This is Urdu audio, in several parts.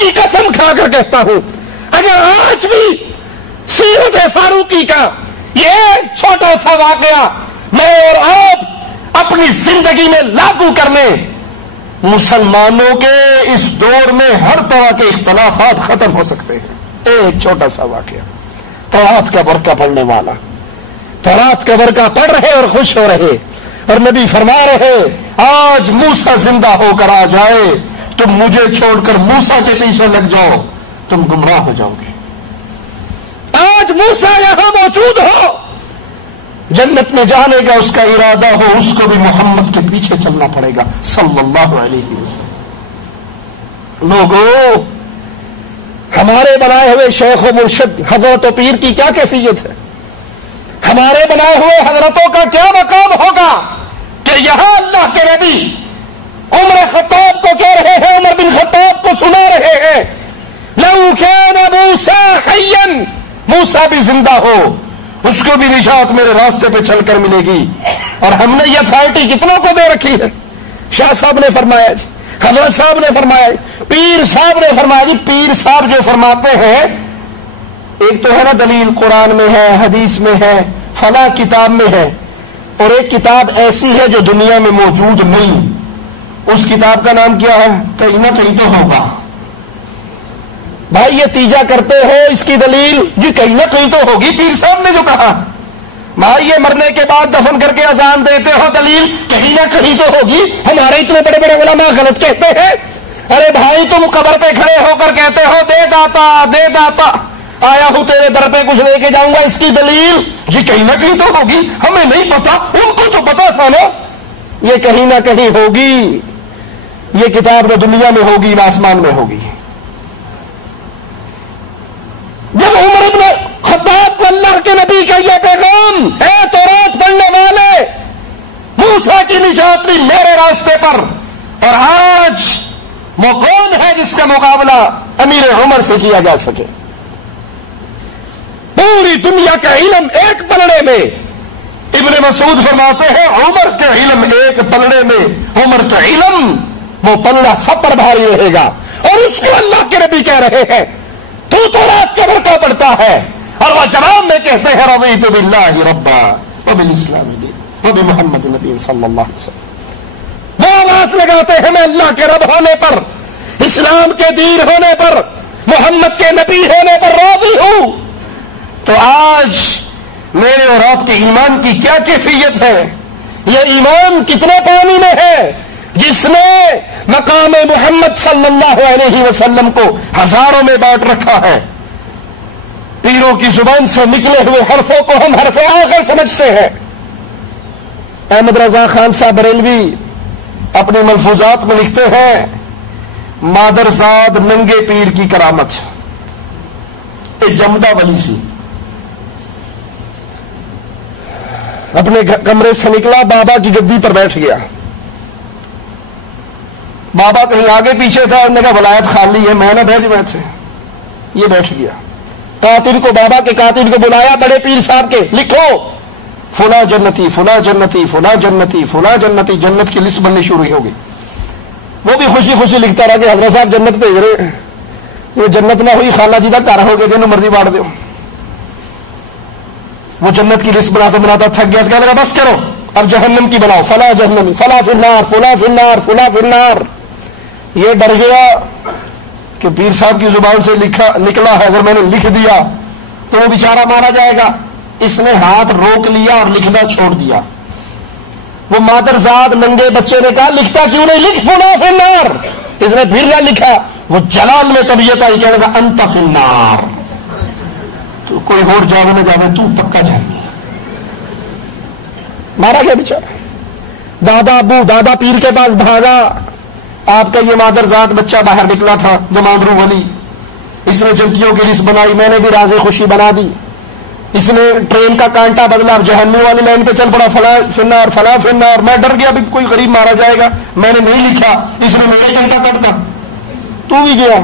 کی قسم کھا کر کہتا ہوں، اگر آج بھی سیرت فاروقی کا یہ ایک چھوٹا سا واقعہ میں اور آپ اپنی زندگی میں لاگو کر لیں، مسلمانوں کے اس دور میں ہر طرح کے اختلافات ختم ہو سکتے ہیں۔ ایک چھوٹا سا واقعہ، تورات کا برقع پڑھنے والا تورات کا برقع پڑھ رہے اور خوش ہو رہے، اور نبی فرما رہے آج موسیٰ زندہ ہو کر آ جائے، تم مجھے چھوڑ کر موسیٰ کے پیچھے لگ جاؤ، تم گمراہ ہو جاؤ گے۔ آج موسیٰ یہاں موجود ہو، جنت میں جانے کا اس کا ارادہ ہو، اس کو بھی محمد کے پیچھے چلنا پڑے گا صلی اللہ علیہ وسلم۔ لوگوں، ہمارے بنائے ہوئے شیخ و مرشد حضرت و پیر کی کیا کیفیت ہے؟ ہمارے بنائے ہوئے حضرتوں کا کیا مقام ہوگا کہ یہاں اللہ کے نبی عمر خطاب کو کہہ رہے ہیں، عمر بن خطاب کو سنا رہے ہیں، لو کان موسیٰ حیا، موسیٰ بھی زندہ ہو اس کو بھی نجات میرے راستے پہ چل کر ملے گی۔ اور ہم نے یہ اتھارٹی کتنوں کو دے رکھی ہے؟ شاہ صاحب نے فرمایا جی، حضرت صاحب نے فرمایا جی، پیر صاحب نے فرمایا جی۔ پیر صاحب جو فرماتے ہیں، ایک تو ہے نا دلیل قرآن میں ہے، حدیث میں ہے، فلاں کتاب میں ہے، اور ایک کتاب ایسی ہے جو دنیا میں موجود نہیں، اس کتاب کا نام کیا ہے؟ کہیں نہ کہیں تو ہوگا۔ بھائی یہ تیجا کرتے ہو اس کی دلیل جی کہیں نہ کہیں تو ہوگی، پیر صاحب نے جو کہا۔ بھائی یہ مرنے کے بعد دفن کر کے اذان دیتے ہو، دلیل کہیں نہ کہیں تو ہوگی۔ ہمارے اتنے بڑے بڑے علماء غلط کہتے ہیں۔ ارے بھائی تم قبر پہ کھڑے ہو کر کہتے ہو دے داتا دے داتا، آیا ہوں تیرے در پہ کچھ لے کے جاؤں گا، اس کی دلیل جی کہیں نہ کہیں تو ہوگی۔ ہمیں نہیں پتا، ان کو تو پتا تھا نا۔ یہ کہیں نہ کہیں ہوگی، یہ کتاب نہ دنیا میں ہوگی نہ آسمان میں ہوگی۔ جب عمر بن خطاب کو اللہ کے نبی کا یہ پیغام ہے، تورات پڑھنے والے، موسیٰ کی نجات بھی میرے راستے پر، اور آج وہ کون ہے جس کا مقابلہ امیر عمر سے کیا جا سکے؟ پوری دنیا کا علم ایک پلڑے میں، ابن مسعود فرماتے ہیں عمر کے علم ایک پلڑے میں، عمر کا علم وہ پلڑا سب پر بھاری رہے گا۔ اور اس کو اللہ کے نبی کہہ رہے ہیں تو تورات کا برقع پڑھتا ہے، اور وہ جواب میں کہتے ہیں رضیت باللہ ربا وبالاسلام دینا وبمحمد نبی صلی اللہ علیہ وسلم۔ وہ آواز لگاتے ہیں میں اللہ کے رب ہونے پر، اسلام کے دین ہونے پر، محمد کے نبی ہونے پر راضی ہوں۔ تو آج میرے اور آپ کے ایمان کی کیا کیفیت ہے؟ یہ ایمان کتنے پانی میں ہے جس نے مقام محمد صلی اللہ علیہ وسلم کو ہزاروں میں بانٹ رکھا ہے؟ پیروں کی زبان سے نکلے ہوئے حرفوں کو ہم حرف آخر سمجھتے ہیں۔ احمد رضا خان صاحب بریلوی اپنے ملفوظات میں لکھتے ہیں مادرزاد ننگے پیر کی کرامت۔ ایک جمدہ ولی سی اپنے کمرے سے نکلا، بابا کی گدی پر بیٹھ گیا۔ بابا کہیں آگے پیچھے تھا، انہوں نے کہا ولایت خالی ہے، میں نہ بھیج میں تھے، یہ بیٹھ گیا۔ قاتل کو، بابا کے قاتل کو بلایا بڑے پیر صاحب کے، لکھو فلاں جنتی فلاں جنتی فلاں جنتی فلاں جنتی، جنت کی لسٹ بننی شروع ہو گئی۔ وہ بھی خوشی خوشی لکھتا رہا کہ حضرت صاحب جنت پہ گرے، وہ جنت نہ ہوئی خالہ جی تک کار ہو گئے، جنہوں مرضی بانٹ دو۔ وہ جنت کی لسٹ بناتا بناتا تھک گیا، کہنے لگا بس کرو اب جہنم کی بناؤ، فلاں جہنمی فلاں فی النار فلاں فی النار فلاں فی النار۔ یہ ڈر گیا کہ پیر صاحب کی زبان سے نکلا ہے، اگر میں نے لکھ دیا تو وہ بیچارہ مارا جائے گا۔ اس نے ہاتھ روک لیا اور لکھنا چھوڑ دیا۔ وہ مادرزاد ننگے بچے نے کہا لکھتا کیوں نہیں، لکھ فلاں فی النار۔ اس نے پھر نہ لکھا، وہ جلال میں طبیعت آئی، کہنے لگا انت فی النار، تو کوئی اور جاوے نہ جاوے تو پکا جائے۔ مارا گیا بیچارہ۔ دادا ابو دادا پیر کے پاس بھاگا، آپ کا یہ مادرزاد بچہ باہر نکلا تھا جماندرو ولی، اس نے جنتیوں کی لسٹ بنائی، میں نے بھی راز خوشی بنا دی، اس نے ٹرین کا کانٹا بدلا، جہنم والی لائن پہ چل پڑا، فلاں فنار فلاں فنار۔ میں ڈر گیا بھی کوئی غریب مارا جائے گا، میں نے نہیں لکھا، اس نے میرے گھنٹہ کٹتا، تو بھی گیا۔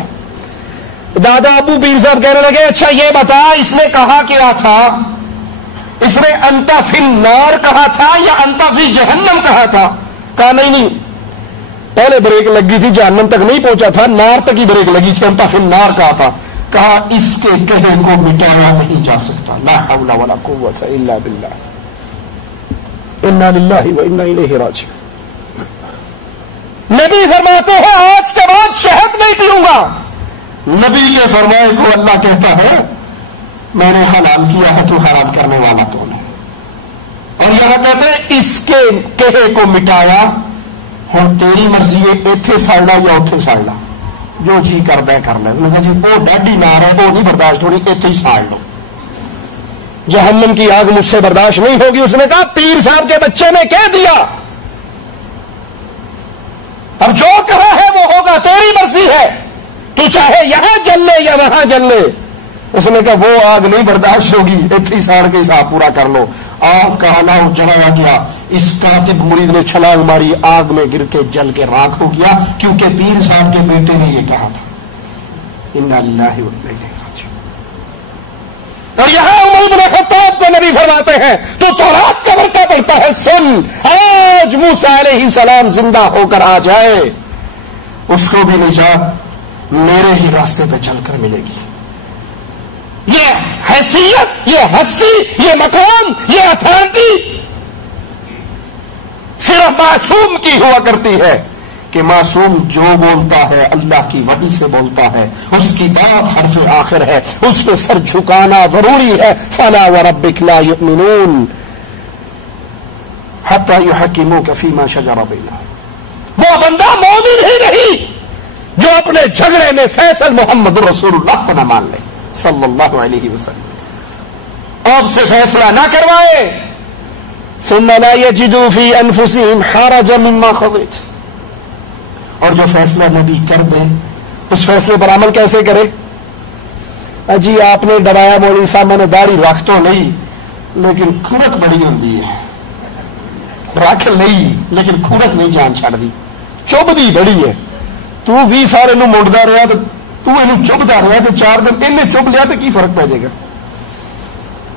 دادا ابو پیر صاحب کہنے لگے اچھا یہ بتا اس نے کہا کیا تھا، اس نے انت فی النار کہا تھا یا انت فی جہنم کہا تھا؟ کہا نہیں، پہلے بریک لگی تھی جہنم تک نہیں پہنچا تھا, نار تک ہی بریک لگی تھی, ہم پھر نار کہا تھا, کہا اس کے کہے کو مٹایا نہیں جا سکتا. لا حول ولا قوت الا باللہ. انا للہ و انا الیہ راجعون. نبی فرماتے ہیں آج کے بعد شہد نہیں پیوں گا. نبی کے فرمائے کو اللہ کہتا ہے میں نے حلال کیا ہے, تو حرام کرنے والا کون ہے؟ اور یہاں کہتے ہیں اس کے کہے کو مٹایا, ہوں تیری مرضی ہے ایتھے ساڑنا یا اوتھے ساڑنا, جو جی کردا ہے کر لے. میں کہا جی وہ ڈاڈی نار ہے, وہ نہیں برداشت ہونی, ایتھے ہی ساڑ لو, جہنم کی آگ مجھ سے برداشت نہیں ہوگی. اس نے کہا پیر صاحب کے بچے نے کہہ دیا, اب جو کہا ہے وہ ہوگا, تیری مرضی ہے, تو چاہے یہاں جل لے یا وہاں جل لے. اس نے کہا وہ آگ نہیں برداشت ہوگی, اتنی ساڑ کے حساب پورا کر لو. آگ کا حلال جلایا گیا, اس کاتب مرید نے چھلانگ ماری, آگ میں گر کے جل کے راکھ ہو گیا, کیونکہ پیر صاحب کے بیٹے نے یہ کہا تھا. انا للہ و انا الیہ راجعون. اور یہاں عمر بن خطاب کو نبی فرماتے ہیں تو تورات کا ورقہ پڑھتا ہے, سن آج موسیٰ علیہ السلام زندہ ہو کر آ جائے, اس کو بھی نجات میرے ہی راستے پہ چل کر ملے گی. یہ حیثیت, یہ ہستی, یہ مقام, یہ اتھارٹی صرف معصوم کی ہوا کرتی ہے کہ معصوم جو بولتا ہے اللہ کی وحی سے بولتا ہے, اس کی بات حرف آخر ہے, اس پہ سر جھکانا ضروری ہے. فلا وربک لا یؤمنون حتی یحکموک فیما شجر بینہم. وہ بندہ مومن ہی نہیں جو اپنے جھگڑے میں فیصل محمد رسول اللہ کو نہ مان لے صلی اللہ علیہ وسلم, آپ سے فیصلہ نہ کروائے. ثم لا یجدوا فی انفسہم حرجا مما قضیت. اور جو فیصلہ نبی کر دے اس فیصلے پر عمل کیسے کرے؟ جی آپ نے ڈرایا مولوی صاحب میں نے داڑھی رکھ تو نہیں لیکن کھرک بڑی ہوتی ہے, رکھ نہیں لیکن کھرک نہیں جان چھڑ دی, چبھدی بڑی ہے. تو بھی سارے نو منڈتا رہا تو یہ چبھتا رہا تو 4 دن انہیں چبھ لیا تو کی فرق پہ جائے گا؟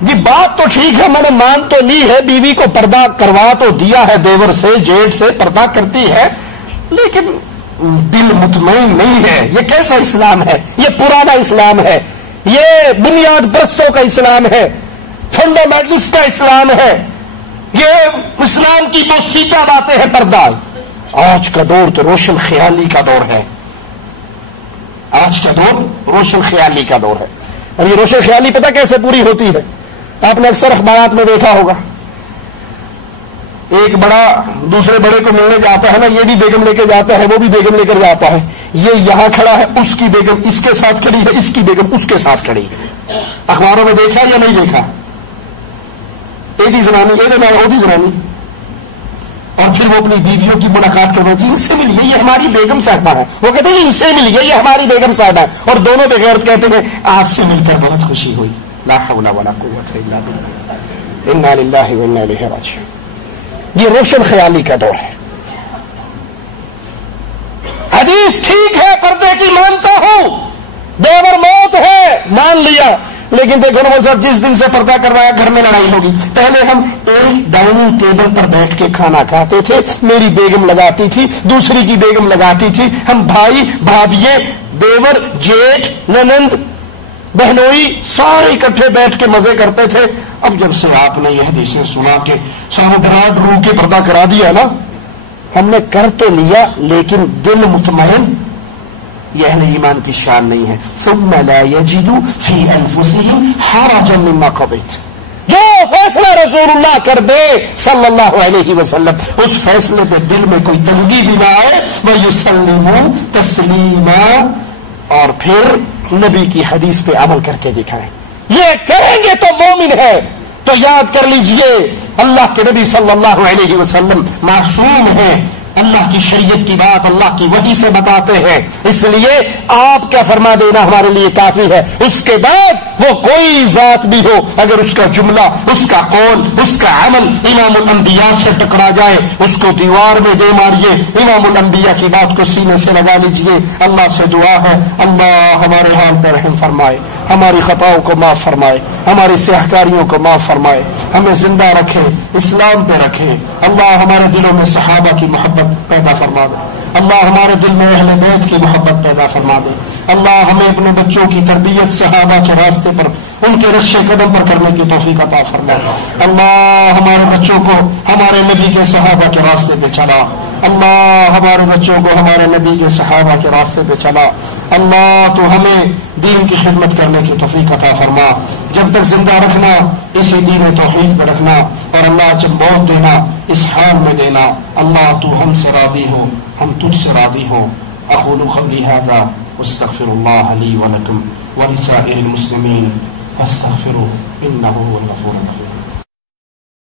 جی بات تو ٹھیک ہے, میں نے مان تو لی ہے, بیوی کو پردہ کروا تو دیا ہے, دیور سے جیٹ سے پردہ کرتی ہے, لیکن دل مطمئن نہیں ہے. یہ کیسا اسلام ہے؟ یہ پرانا اسلام ہے, یہ بنیاد پرستوں کا اسلام ہے, فنڈامنٹلسٹ کا اسلام ہے, یہ اسلام کی بوسیدہ باتیں ہیں. پردہ آج کا دور تو روشن خیالی کا دور ہے, آج کا دور روشن خیالی کا دور ہے. اور یہ روشن خیالی پتہ کیسے پوری ہوتی ہے؟ آپ نے اکثر اخبارات میں دیکھا ہوگا, ایک بڑا دوسرے بڑے کو ملنے جاتا ہے نا, یہ بھی بیگم لے کے جاتا ہے, وہ بھی بیگم لے کر جاتا ہے, یہ یہاں کھڑا ہے, اس کی بیگم اس کے ساتھ کھڑی ہے, اس کی بیگم اس کے ساتھ کھڑی ہے. اخباروں میں دیکھا یا نہیں دیکھا؟ ایدی زنانی اودی زنانی, اور پھر وہ اپنی بیویوں کی ملاقات کرنا چاہیے, ان سے ملیے یہ ہماری بیگم صاحبہ ہے, وہ کہتے ہیں ان سے ملیے یہ ہماری بیگم صاحبہ ہے, اور دونوں بغیر کہتے ہیں آپ سے مل کر بہت خوشی ہوئی. لا حول ولا قوت الا باللہ. انا للہ و انا الیہ راجعون. یہ روشن خیالی کا دور ہے. حدیث ٹھیک ہے, پردے کی مانتا ہوں, دیور موت ہے مان لیا, لیکن دیکھو نا صاحب جس دن سے پردہ کروایا گھر میں لڑائی ہوگی. پہلے ہم ایک ڈائننگ ٹیبل پر بیٹھ کے کھانا کھاتے تھے, میری بیگم لگاتی تھی, دوسری کی بیگم لگاتی تھی, ہم بھائی بھابھیے دیور جیٹھ ننند بہنوئی سارے اکٹھے بیٹھ کے مزے کرتے تھے. اب جب سے آپ نے یہ حدیثیں سنا کے سارے براد روح کے پردہ کرا دیا نا, ہم نے کر تو لیا لیکن دل مطمئن, یہ اہل ایمان کی شان نہیں ہے. ثم لا یجدوا فی انفسہم حرجا مما قضیت. جو فیصلہ رسول اللہ کر دے صلی اللہ علیہ وسلم, اس فیصلے پہ دل میں کوئی تنگی بھی نہ آئے. وَيُسَلِّمُوا تَسْلِيمًا. اور پھر نبی کی حدیث پہ عمل کر کے دکھائیں. یہ کہیں گے تو مومن ہے. تو یاد کر لیجئے اللہ کے نبی صلی اللہ علیہ وسلم معصوم ہیں, اللہ کی شریعت کی بات اللہ کی وحی سے بتاتے ہیں, اس لیے آپ کا فرما دینا ہمارے لیے کافی ہے. اس کے بعد وہ کوئی ذات بھی ہو, اگر اس کا جملہ, اس کا قول, اس کا عمل امام الانبیاء سے ٹکرا جائے, اس کو دیوار میں دے ماریے. امام الانبیاء کی بات کو سینے سے لگا لیجئے. اللہ سے دعا ہے اللہ ہمارے حال پر رحم فرمائے, ہماری خطاؤں کو معاف فرمائے, ہماری سیاہکاریوں کو معاف فرمائے, ہمیں زندہ رکھے, اسلام پہ رکھے. اللہ ہمارے دلوں میں صحابہ کی محبت محبت پیدا فرما دے. اللہ ہمارے دل میں اہل بیت کی محبت پیدا فرما دے. اللہ ہمیں اپنے بچوں کی تربیت صحابہ کے راستے پر ان کے رخش قدم پر کرنے کی توفیق عطا فرما. اللہ ہمارے بچوں کو ہمارے نبی کے صحابہ کے راستے پہ چلا. اللہ ہمارے بچوں کو ہمارے نبی کے صحابہ کے راستے پہ چلا. اللہ تو ہمیں دین کی خدمت کرنے کی توفیق عطا فرما. جب تک زندہ رکھنا اسی دین توحید پہ رکھنا, اور اللہ جب موت دینا اس حال میں دینا. اللہ تو ہم سے راضی ہو, ہم تجھ سے راضی ہو. اقول قولی ھذا واستغفر اللہ لی ولکم ولسائر المسلمین فاستغفروہ انہ هو الغفور الرحیم.